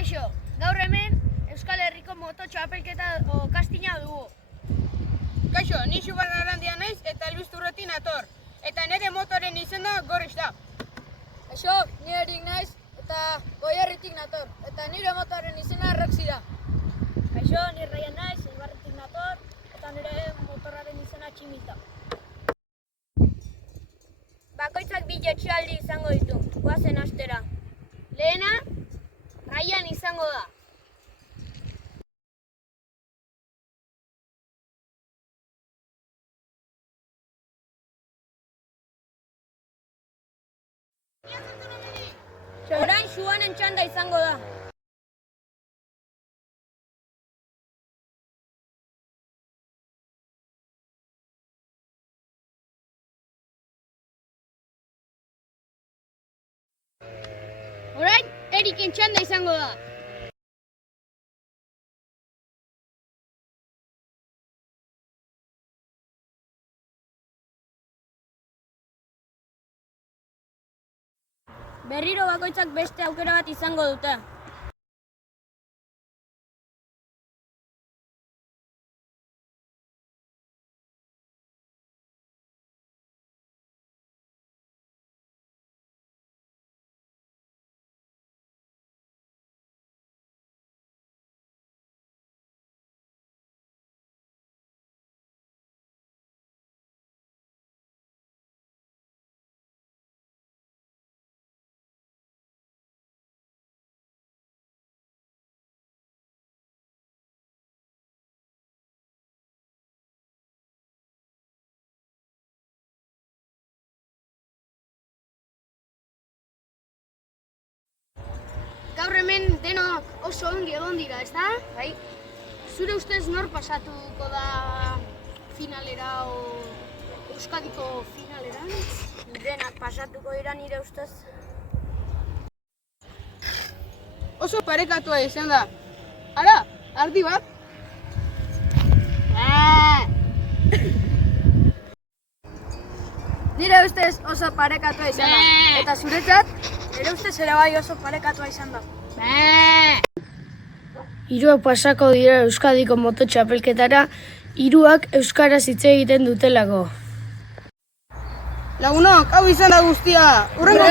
Kaixo, gaur hemen Euskal Herriko moto txapelketa kastina dugu. Kaixo, ni Xuban Arandia naiz eta Elbisturretik nator. Eta nire motoren izena Gorriz da. Kaixo, ni Erik naiz eta Goierritik nator. Eta nire motoren izena Roxy da. Kaixo, ni Raian naiz, Eibarretik nator. Eta nire motorraren izena Tximiz da. Bakoitzak bi jaitsialdi izango ditu, goazen astera. Lehena, Raian izango da. Orain Xuanen txanda izango da. Orain Eriken txanda izango da. Berriro bakoitzak beste aukera bat izango dute. Gaur hemen denok oso ongi egon dira, ezta? Bai. Zure ustez nor pasatuko da finalera o Euskadiko finalera? Denak pasatuko dira nire ustez. Oso parekatua izan da. Ara, ardi bat. Nire ustez oso parekatua izan da. Eta zuretzat, nire ustez ere bai oso parekatua izan da. Hiruak pasako dira Euskadiko moto txapelketara, hiruak euskaraz hitz egiten dutelako. Lagunok, hau izan da guztia. Hurrengo